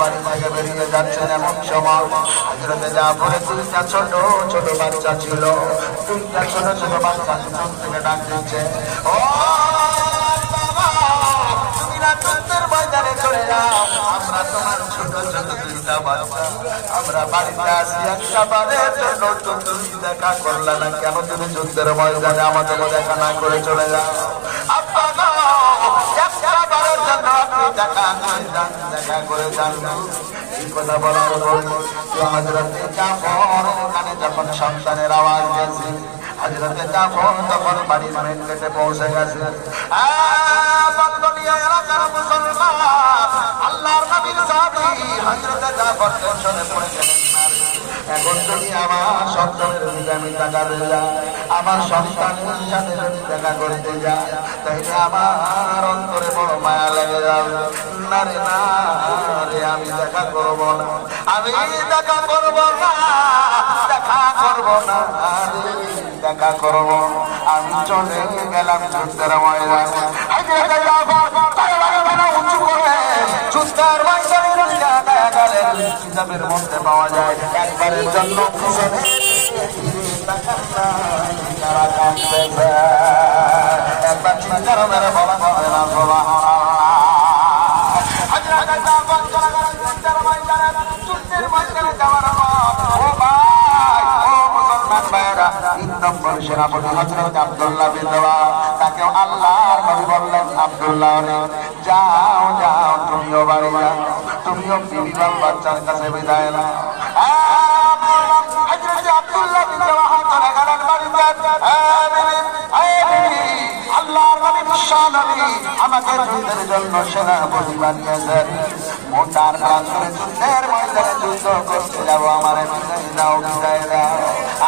বাড়ি থেকে বেরিয়ে যাচ্ছেন এমন সময় হযরত জাফরের দুইটা ছোট ছোট বাচ্চা ছিল। দুইটা ছোট ছোট বাচ্চা পিছন থেকে ডাক দিচ্ছে, ও ময়দানে চলে যাও, আমরা তোমার ছোট ছোট দুইটা বাচ্চা, আমরা বাড়িতে আসি একটা বারের জন্য তুমি দেখা করলে না কেন? তুমি যুদ্ধের ময়দানে আমাদের দেখা না করে চলে যাও। একটা বারের জন্য আপনি দেখা করে যান, দেখা করে যান। এই কথা বলার পর হযরতে জাফর কানে যখন সন্তানের আওয়াজ গেছে, হযরতে জাফর তখন বাড়ির মেন গেটে পৌঁছে গেছে। আল্লাহর নবীর সাহাবী হযরত জাফর টেনশনে পড়ে গেলেন। এখন যদি আমার সন্তানের দিকে আমি তাকাতে যাই, আমার সন্তানের সাথে যদি দেখা করতে যাই, তাইলে আমার অন্তরে বড় মায়া লেগে যাবে। না রে না রে, আমি দেখা করবো না, আমি দেখা করবো না, দেখা করবো না, দেখা করবো। আমি চলে গেলাম যুদ্ধের ময়দানে। উঁচু করে যুদ্ধের ময়দানে কিতাবের মধ্যে পাওয়া যায় একবারের জন্য একবার চিন্তার মেরে বলা হবে না বলা। সেনাপতি হযরত আব্দুল্লাহ বিন রাওয়াহা, তাকে আল্লাহর নবী বললেন, আব্দুল্লাহ যাও যাও, তুমিও বাড়ি যাও, তুমিও বিবি বাচ্চার কাছে বিদায় নাও। হযরত আব্দুল্লাহ বিন রাওয়াহা চলে গেলেন বাড়িতে। আল্লাহর নবী বিশ্বনবী আমাকে যুদ্ধের জন্য সেনাপতি বানিয়েছেন, মোটার প্রান্তরে যুদ্ধের ময়দানে যুদ্ধ করতে যাবো, আমার বিদায় দাও, বিদায় দাও,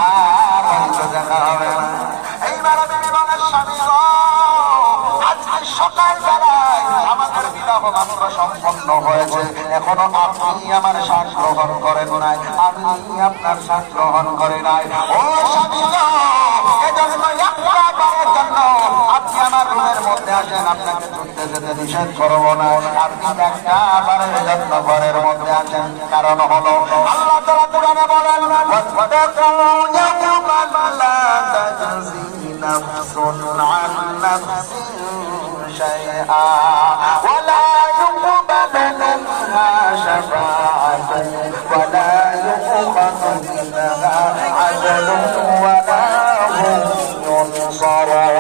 আর হয়তো দেখা হবে না। এইবার বিমানের স্বামী আজকে সকাল বেলায় আমাদের বিবাহ মাত্র সম্পন্ন হয়েছে, এখনো আপনি আমার শ্বাস গ্রহণ করেন নাই, আমি আপনার শ্বাস গ্রহণ করে নাই। ও স্বামী, এজন্য একবারের জন্য আপনি আমার রুমের মধ্যে আসেন, আপনাকে যুদ্ধে যেতে নিষেধ করবো না, আপনি একটা বারের জন্য ঘরের মধ্যে আসেন। কারণ হলো আল্লাহ তাআলা কোরআনে বলেন, নাফসুন আন নাফসিন শাইআ ওয়ালা ইউকবালু মিনহা শাফাআতুন ওয়ালা ইউকবালু মিনহা আদলুন ওয়ালা হুম ইউনসারুন।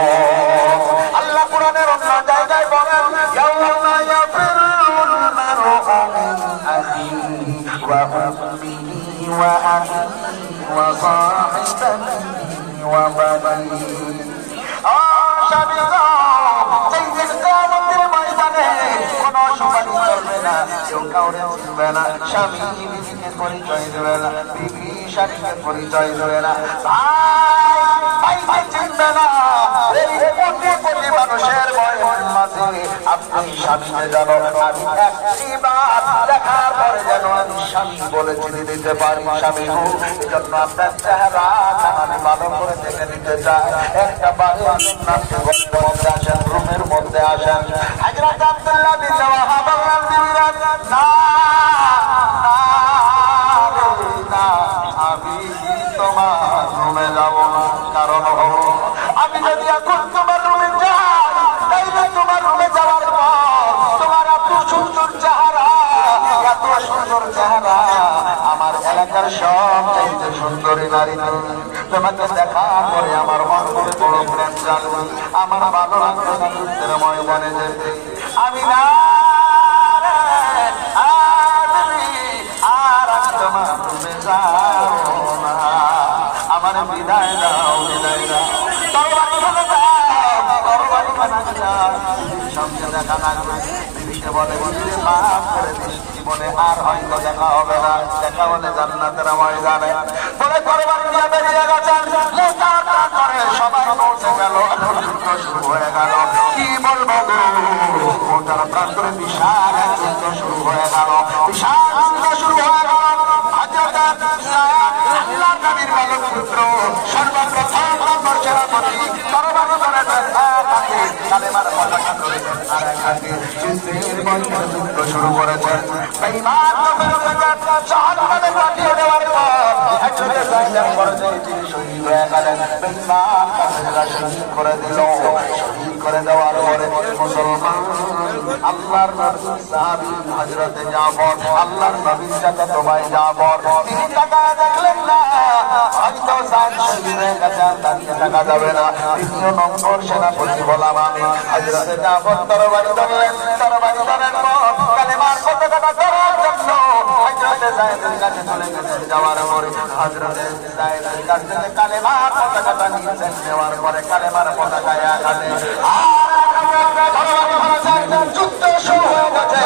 আল্লাহ কোরআনের অন্য জায়গায় বলেন, ইয়াউমা ইয়াফিরুল মারউ মিন আখিহি ওয়া উম্মিহি ওয়া আবিহি ওয়া সাহিবাতিহি ওয়া বানিহি। স্বামী বিবিকে পরিচয় দেবে না, বিবি স্বামীকে পরিচয় দেবে না, ভাই ভাই চিনবে না। কোটি মানুষের মাঝে আপনি স্বামীকে জানো, আমি একটিবার দেখার পরে যেন আমি স্বামী বলে চিনে দিতে পারি স্বামী। এই জন্য আপনার চেহারা আমি ভালো করে দেখে নিতে চাই। একটা বাড়ির ঘরের মধ্যে আসেন, রুমের মধ্যে আসেন। হযরত আব্দুল্লাহ বিন রাওয়াহা বললেন, বিবিরা না, আমি তোমার রুমে যাব না। কারণ হলো আমি যদি এখন তোমার রুমে যাই, তাইলে তোমার রুমে যাওয়ার পর তোমার এত সুন্দর চেহারা, এত সুন্দর চেহারা, আমার এলাকার সব চাইতে সুন্দরী নারী তোমাকে দেখা করে আমার মন করে বড় প্রেম জানবে, আমার ভালো লাগবে না যুদ্ধের ময়দানে যেতে। আমি না আর আমি তোমার রুমে যাবো না, আমার বিদায় দাও, বিদায় দাও, তরবারি ভাঙা দাও, তরবারি ভাঙা দাও, সঙ্গে দেখা লাগবে। বিবিকে বলে, বিবিকে মাফ করে দিস, জীবনে আর হয়তো দেখা হবে না, দেখা হলে জান্নাতের ময়দানে। বলে তরবারি নিয়ে বেরিয়ে গেছেন, মোকাবিলা করে সবাই পৌঁছে গেল, যুদ্ধ শুরু হয়ে গেল। কি বলবো গো, মোটার প্রান্তরে বিশাল এক যুদ্ধ শুরু হয়ে গেল, বিশাল যুদ্ধ শুরু হয়ে গেল। আল্লাহর নবীর বালক পুত্র সর্বপ্রথম নম্বর সেনাপতি তরবারি ধরে কালেমার পতাকা ধরে আর এক হাতে যুদ্ধে দিনের ময়দানে যুদ্ধ শুরু করেছেন। বেঈমান কাফেরদেরকে জাহান্নামে পাঠিয়ে দেওয়ার পর একজনের জায়গা পর্যায়ে তিনি শহীদ হয়ে গেলেন। বেঈমান কাফেররা শহীদ করে দিল। শহীদ করে দেওয়ার পরে মুসলমান আল্লাহর নবী সাহাবী হযরতে জাফর, আল্লাহর নবীর চাচাতো ভাই জাফর, তিনি তাকায় দেখলেন না হয়তো জান শহীদ হয়ে গেছে, তাকে টাকা যাবে না। দ্বিতীয় নম্বর সেনাপতি বললাম আমি। হযরতে জাফর তরবারি ধরলেন। তরবারি ধরার পর কালেমার পতাকাটা ধরার জন্য হযরতে যায়েদের কাছে চলে গেছেন। যাওয়ার পরে হযরতে যায়েদের কাছ থেকে কালেমার পতাকাটা নিয়েছেন। নেওয়ার পরে কালেমার পতাকা আঘাতে যুদ্ধ শুরু হয়ে গেছে।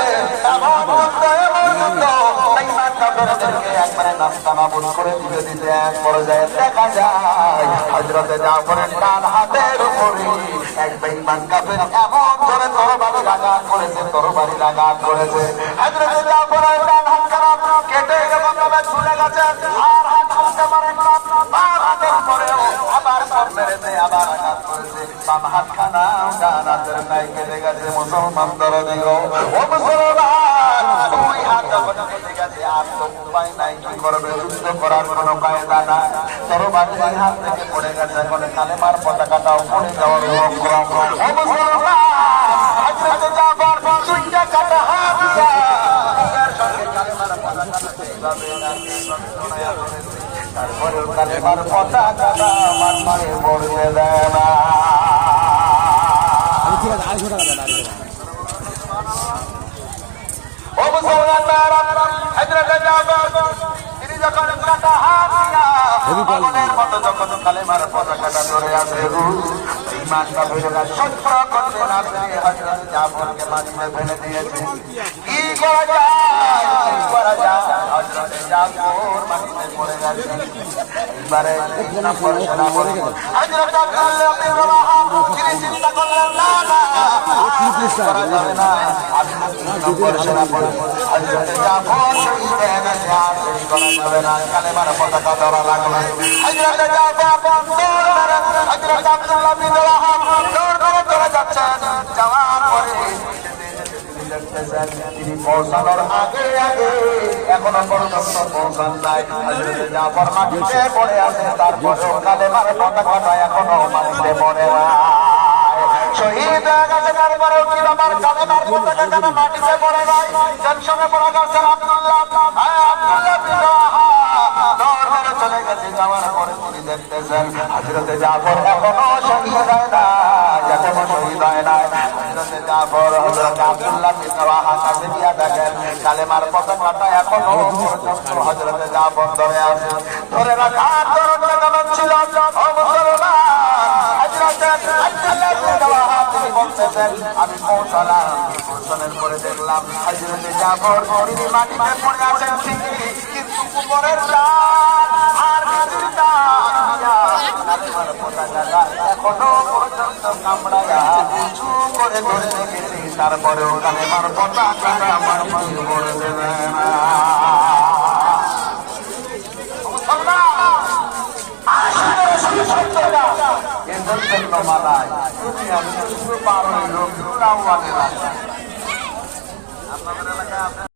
একবারে নাস্তানাবুদ করে দিতে দিতে এক পর্যায়ে দেখা যায় হযরতে জাফরের ডান হাতের উপরে এক বেঈমান কাফের এমন ধরে তরবারি আঘাত করেছে, তরবারি আঘাত করেছে। হযরতে জাফরের ডান হাতখানা কেটে এমনভাবে ঝুলে গেছে, আর হাত খুলতে পারেন না। বাম হাতের উপরেও আবার সব মেরেছে, আবার আঘাত করেছে। বাম হাতখানা ডান হাতের নাই কেটে গেছে। মুসলমান দরদিও, ও মুসলমান, ওই হাত যখন কেটে গেছে আর তো উপায় নাই, কি করবে? যুদ্ধ করার কোনো কায়দা না। তরবারি হাত থেকে পড়ে গেছে। এখন কালেমার পতাকাটাও পড়ে যাওয়ার উপক্রম। ও মুসলমান, হযরতে জাফর দুইটা কাটা হাত দিয়া বুকের সঙ্গে কালেমার পতাকাটা এইভাবে জড়ায়া ধরেছে। তারপরে কালেমার পতাকাটা মাটিতে পড়তে দেয় না। ও মুসলমান, হযরতে জাফর তিনি যখন কাটা হাত দিয়া আগুনের মতো যখন কালেমার পতাকাটা ধরে আছে, ঈমান কাফেররা সহ্য করতে না পেরে হযরত জাফরকে মাটিতে ফেলে দিয়েছে। কি করা যায়? কি করা যায়? হযরতে জাফর মাটিতে পড়ে গেছে। এবারে তিন নম্বর সেনাপতি হযরত আব্দুল্লাহ বিন রাওয়াহা তিনি চিন্তা করলেন, না না, করা যাবে না। আমি তিন নম্বর সেনাপতি হযরতে জাফর শহীদ হয়ে গেছে, আর দেরি করা যাবে না। কালেমার পতাকা ধরা লাগবে। হযরতে জাফর দৌড় মারেন। হযরত আব্দুল্লাহ বিন রাওয়াহা দৌড় করে চলে যাচ্ছেন। যাওয়ার পরে তিনি পৌঁছানোর আগে আগে এখনো পর্যন্ত পৌঁছান নাই। হযরতে জাফর মাটিতে পড়ে আছে, তারপরেও কালেমার পতাকাটা এখনো মাটিতে পড়ে নাই। শহীদ হয়ে গেছে, তারপরেও কি ব্যাপার? কালেমার পতাকা কেন মাটিতে পড়ে নাই? টেনশনে পড়ে গেছেন আব্দুল্লাহ। আব্দুল্লাহ বিন রাওয়াহা দৌড় মেরে চলে গেছে। যাওয়ার পরে তিনি দেখতেছেন হযরতে জাফর এখনো শহীদ হয় না, এখনো শহীদ হয় না। হযরতে জাফর হযরত আব্দুল্লাহ বিন রাওয়াহার কাছে গিয়া দেখেন কালেমার পতাকাটা এখনো পর্যন্ত হযরতে জাফর ধরে আছে। ধরে রাখার ধরনটা কেমন ছিল? ও মুসলমান, হযরতে আব্দুল্লাহ বিন রাওয়াহা তিনি বলতেছেন, আমি পৌঁছালাম। পৌঁছানোর পরে দেখলাম হযরতে জাফর তিনি মাটিতে পড়ে আছেন ঠিকই, কিন্তু উপরের আর কিছুটা কালেমার পতাকাটা এখনো পর্যন্ত কামড়ায়া উঁচু করে ধরে রেখেছি। তারপরেও কালেমার পতাকাটা আমার মাঝে পড়ে দেবে না। এদের জন্য মালায় তুমি আমি শুধু পারো লোক